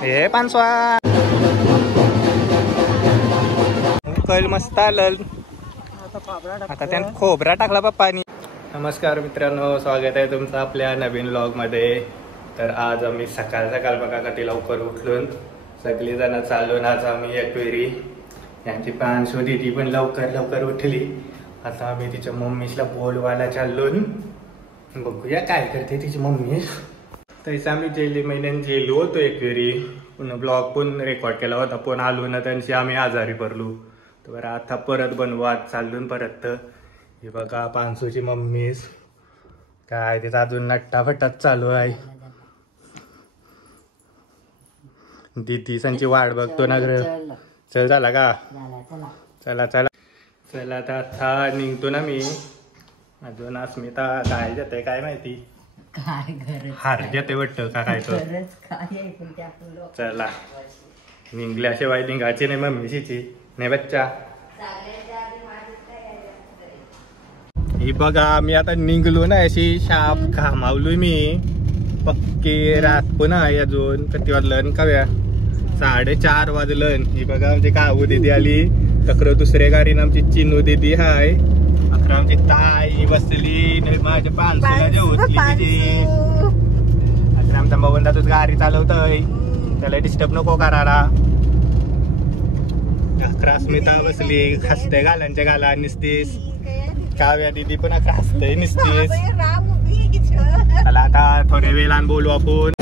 हे पानसवा कल मस्त आलं आता त्यात खोबरा टाकला पप्पानी. नमस्कार मित्रांनो, स्वागत आहे तुमचं आपल्या नवीन व्लॉग मध्ये. तर आज आम्ही सकाळ सकाळ बघा कधी लवकर उठलून सगळी जण चालून आज आम्ही एकवेरी यांची पानसो दिदी पण लवकर उठली. आता आम्ही तिच्या मम्मीला बोलवायला चाललोन, बघूया काय करते तिची मम्मी. तैसा आम्ही जेली महिन्यात जेलो होतो एकवेरी, पुन्हा ब्लॉग पण रेकॉर्ड केला होता, पण आलो ना त्यांची आम्ही आजारी पडलो. तर बरं आता परत बनवात चालून परत. हे बघा पानसूची मम्मीच काय तिथं अजून नट्टाफटात चालू आहे. दिदी सांची वाट बघतो ना घर. चल झाला का? चला चला चला आता निघतो ना मी. अजून अस्मिता काय जाते काय माहिती, हार जाते वाटतं का काय तो. चला निघल्याशिवाय निघायची नाही मम्मीची नाही बच्चा. ही बघा मी आता निघलो ना, अशी शाप घामावलोय मी पक्के. रात पण आहे अजून किती वाजलं काव्या, 4:30 वाजलं. ही बघा आमची कावू दिदी आली. तक्र दुसऱ्या गाडीनं आमची चिनू दिदी हाय. अकरा आमची ताई बसली माझ्या पानसूला जेवतली दिदी. अकरा आमचा बघून तुझ गाडी चालवतोय, त्याला डिस्टर्ब नको करायला. अकरा अस्मिता बसली हसते गालांच्या गाला निसतीस. काव्या दिदी पण अकरा हसते निसतीस. चला आता थोड्या वेळानं बोलू आपण.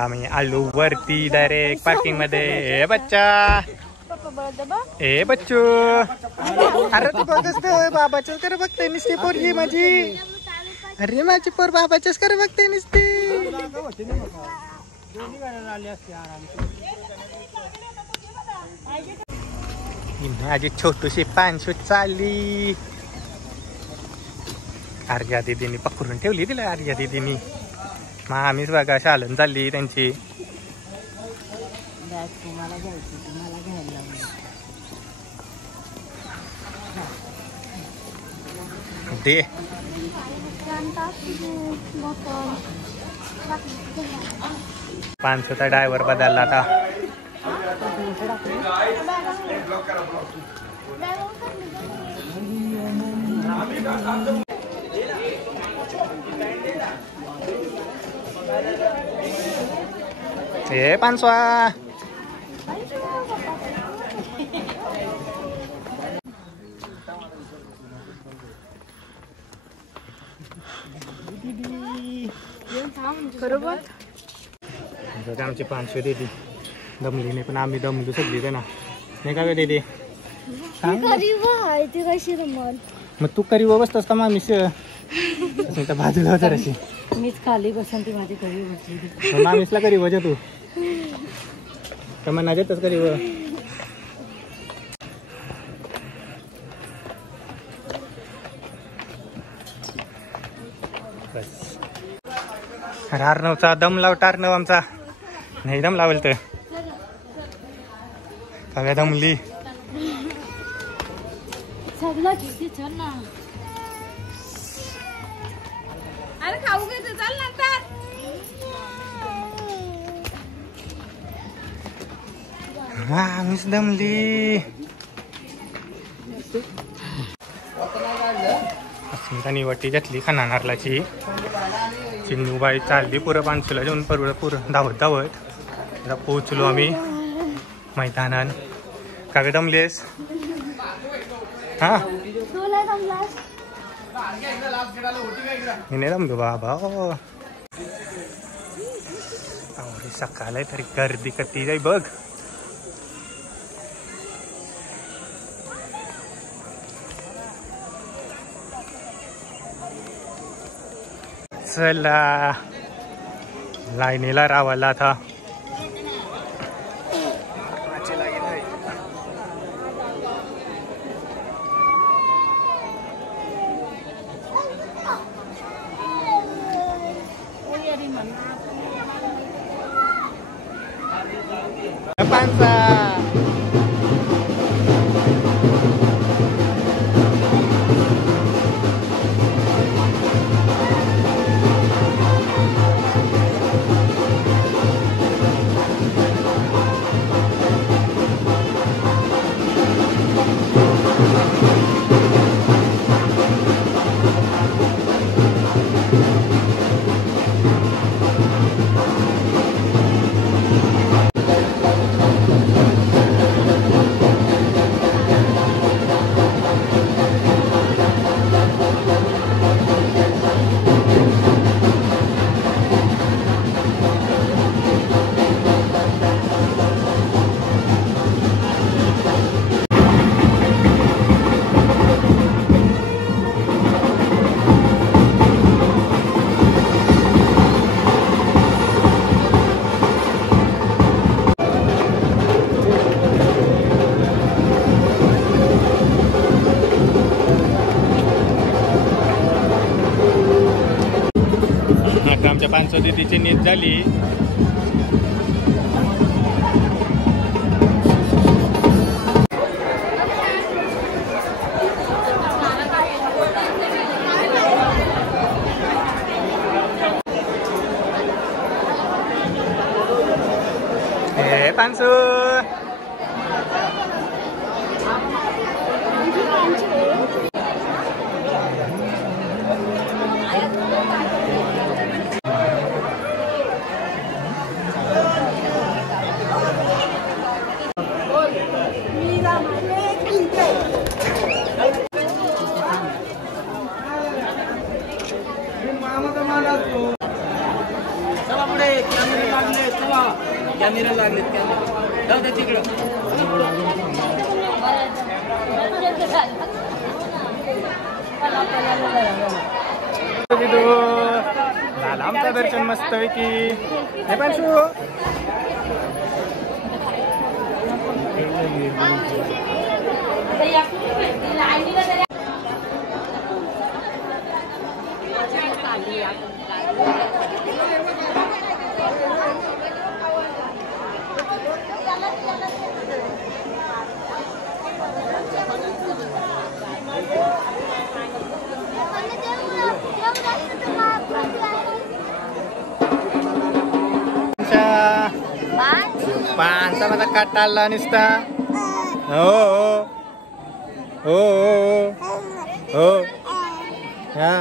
आम्ही आलू वरती डायरेक्ट पार्किंग मध्ये. ए बच्चा, ए बच्चू, अरे तू बघच बाबाच्याच कर बघते निसते पोरगी माझी. अरे माझी पोर बाबाच्याच कर बघते निसते. माझी छोटूशी पानशूट चालली. आर्या दिदीनी पकडून ठेवली तिला. आर्या दिदीनी मग आम्हीच बघा शालन चालली त्यांची. दे पानसूचा ड्रायव्हर बदलला आता. ए पानसवा बरोबर. आमची पानशे दिदी दमली नाही, पण आम्ही दमलो सगळी जण नाही का दिदी. मग तू करी बसतोस का मामीश बाजूला होता अशी. मीच खाली बसून ती माझी करी बसली. मामीसला करी वजा तू तर म्हणा येतच करी व. बस अर्णवचा दम लावता. अर्णव आमचा नाही दम लावल तर काव्या दमली. अरे खाऊ घ्यायचं चल नंतर. मीच दमली. अस्मितानी वाटी घेतली खाना नारळाची. चिन्नूबाई चालली पुरं पानसूला जेवून पुरं धावत आता पोहोचलो आम्ही मैदानात. का ग दमलीस? हा मी नाही दमलो बाबा. सकाळ तरी गर्दी कती जाई बघ. चला लाईनीला रावायला आता. panza. आमच्या पानसोदीची नीट झाली. हे पानसू कॅमेरा लागलेत जाऊ दे तिकडं. झालं आमचं दर्शन मस्त पैकी. हे पानसू पानचा माझा काटाला निसता. हो हो हो हो हा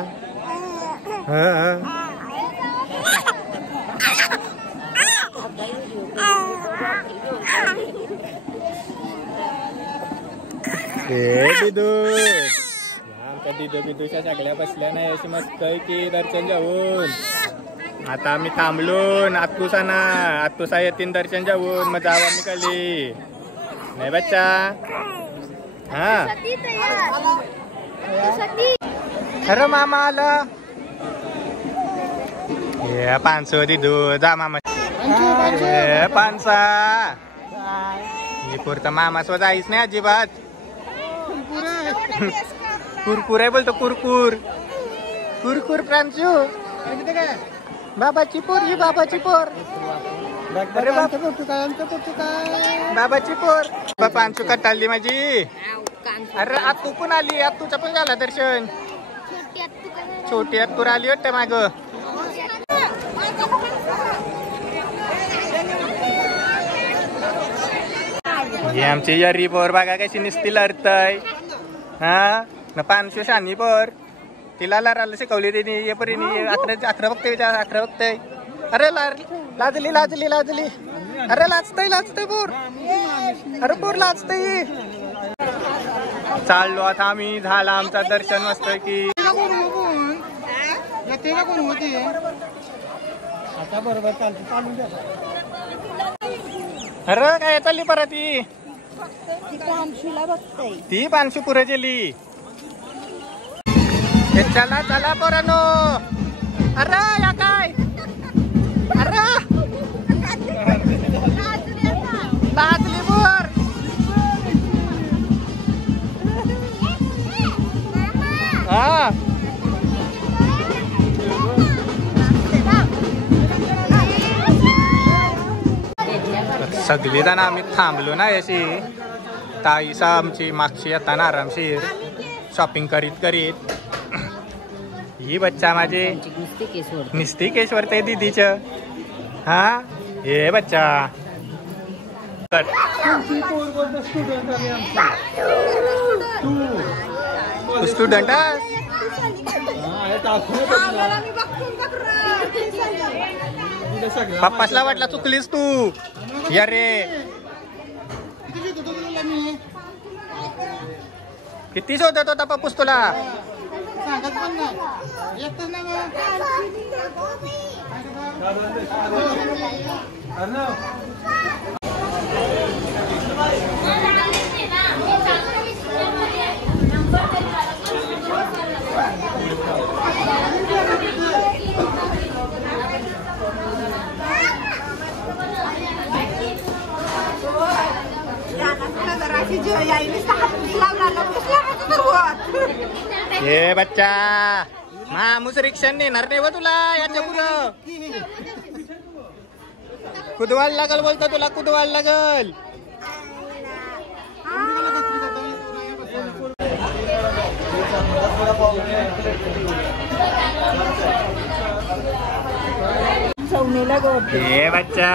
हा. आमच्या दिदू बिदूच्या सगळ्या बसल्या नाही अशी मस्त की दर्शन जाऊन. आता आम्ही थांबलो आत्तुसा येतील दर्शन जाऊन मग जाऊ आम्ही खाली नाही बच्चा. हा खरं मामा आला. हे पानसो दिदू जा मामा. हे पानसा पुरता मामा स्वतः आईच नाही अजिबात. कुरकुर आहे बोलतो कुरकुर कुरकुर. प्रांशू बाबाची पोर ही बाबाची पोर. अरे बाबाची पोर. पानसू कटाळली माझी. अरे आत्तू पण आली. आत्तूचा पण झाला दर्शन. छोटी आत्तूर आली वाटतं माग. हे आमची यरी पोर बघा कशी निसती लढतय. हा न पानशू शानी पोर. तिला लाराला शिकवली तिने ये परीने. अकरा बघते 11 बघते. अरे लाजली लाजली लाजली. अरे लाचतय पोर, अरे पोर लाचतय. चाललो आता आम्ही, झाला आमचा दर्शन मस्त की. आता बरोबर चालते, चालून द्या. अरे काय चालली परत ती ती पानशी पुरे गेली. चला चला पोरांनो. अरे या काय, अरे लाजली पोर. हा सगळी जण आम्ही थांबलो ना याशी. ताईसा आमची मागची येताना आरामशीर शॉपिंग करीत करीत. ही बच्चा माझे निस्ती केशवर ते दीदीच. हा हे बच्चा स्टुडंट. पप्पासला वाटला चुकलीस तू. या रे किती शोधत होता पप्पूस तुला. हे बच्चा मामूस रिक्षा नेणार नाही व तुला. याच्या पुढं कुदवायला लागल बोलतो तुला, कुदवायला लागल. हे बच्चा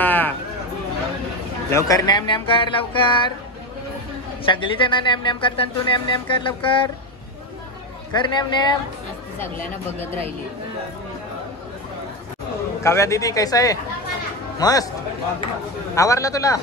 लवकर नेम नेम कर, लवकर. सगळी जण नेम नेम करतात, तू नेम नेम कर, लवकर कर नेम नेम. सगळ्यांना बघत राहिली. काव्या दीदी कैसा आहे. मस्त आवरला तुला.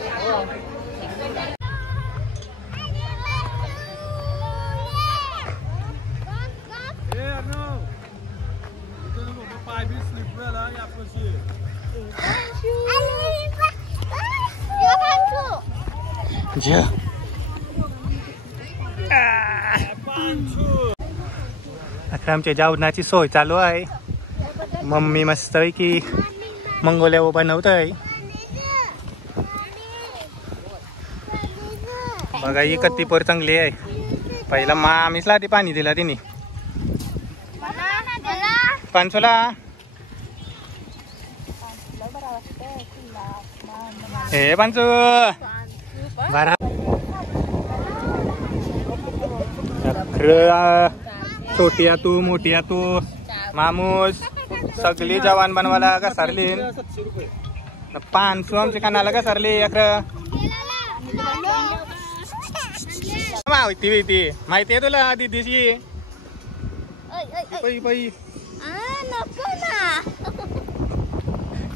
आता आमच्या जेवणाची सोय चालू आहे. मम्मी मस्त आहे की मंगोल्या बनवत आहे. बघा ही कत्ती पोर चांगली आहे. पहिला मामीसला आधी पाणी दिला तिने. पानसोला हे पानसू बारा छोटी तू मोठी तू मामूस सगळी जवान बनवायला घसारली. 500 आमच्या कानाला घसारली. माहिती माहिती आहे तुला दीदीची.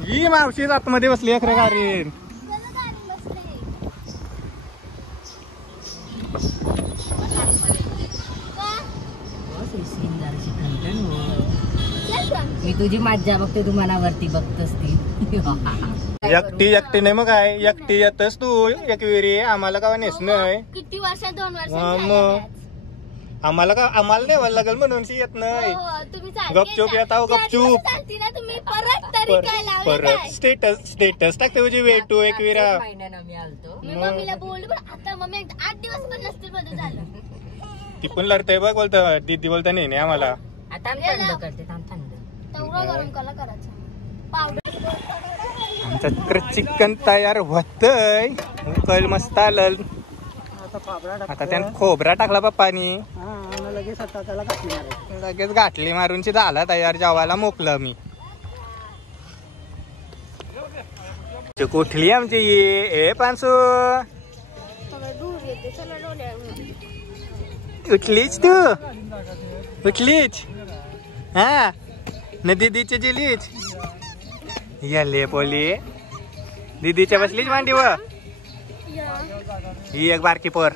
ही मावशी आतमध्ये बसली अकरा गाडीन. मी तुझी मज्जा बघते, तू मनावरती बघतस ती. एकटी नाही मग काय. एकटी येतस तू एक वेळी. आम्हाला का नेस नाही. किती वर्ष 2 वर्ष आम्हाला का आम्हाला नेवायला लागेल म्हणून येत नाही. गपचूप येता गपचूप. परत स्टेटस टाकते तुझी वेटू एक वेळा. मी मम्मीला बोललो पण आता मम्मी 8 दिवस पण नसतील मध्ये झालं. ती पण लढतय बघ. बोलत दीदी बोलता नाही आम्हाला. आता थंड करते, थंड तेवढं गरम करायचं पावडर. आमचं चिकन तयार होतय. उकल मस्त आलं. आता त्यानं खोबरा टाकला पप्पानी. लगेच गाठली मारूनची झाला तयार. जेवायला मोकलं मी. कुठली आमची ये पानसू. उठलीच तू. उठलीच हा न दीदीची जिलीच. याले पोली दीदीच्या बसलीच मांडी व ही एक बारकी पोर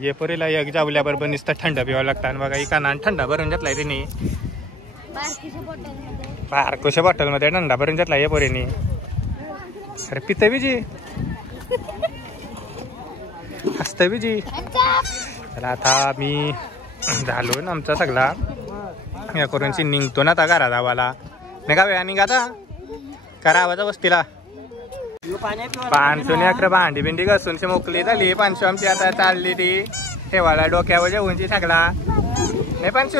ये पोरीला एक जावल्याबरोबर नुसतं थंड पिवावं लागतं आणि बघा एका नान थंडा भरून घेतलाय तिने बारकोशा बॉटल मध्ये थंडा भरून घेतला या पोरीने अरे पित बिजी हसत बिजी. चला आता मी झालो ना आमचा सगळा या करून निघतो ना आता घरात आवाला नाही का वेळा निघाता करा आवाजा वस्तीला पानसून अकरा भांडी बिंडी घासून मोकली झाली. पानसू आमची आता चालली ती ठेवायला डोक्यावर जेवूनची सगळा नाही पानसू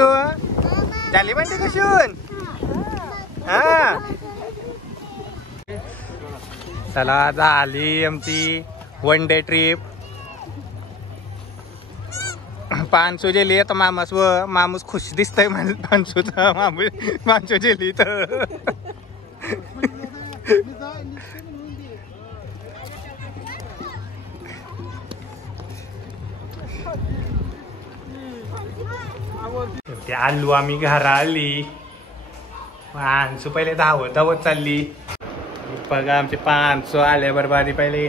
झाली भांडी कसून हा. चला झाली आमची वन डे ट्रिप. पानसू गेली आता मामास व मामूस खुश दिसतय पानसूचा माणसू गेली तर ते आलू आम्ही घरा आली पानसू पहिले धावत धावत चालली. बघा आमचे पानसू आल्याबरोबर आधी पहिले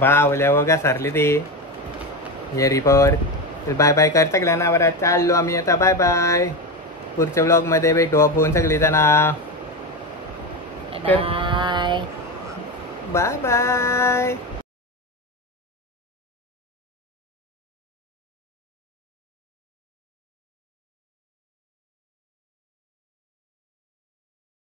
बावल्यावर घसारली ते येरीपर. बाय बाय कर सगळ्या ना बरं चाललो आम्ही आता. Bye bye. पुढच्या ब्लॉग मध्ये भेटू आपण सगळे जण. Bye bye bye.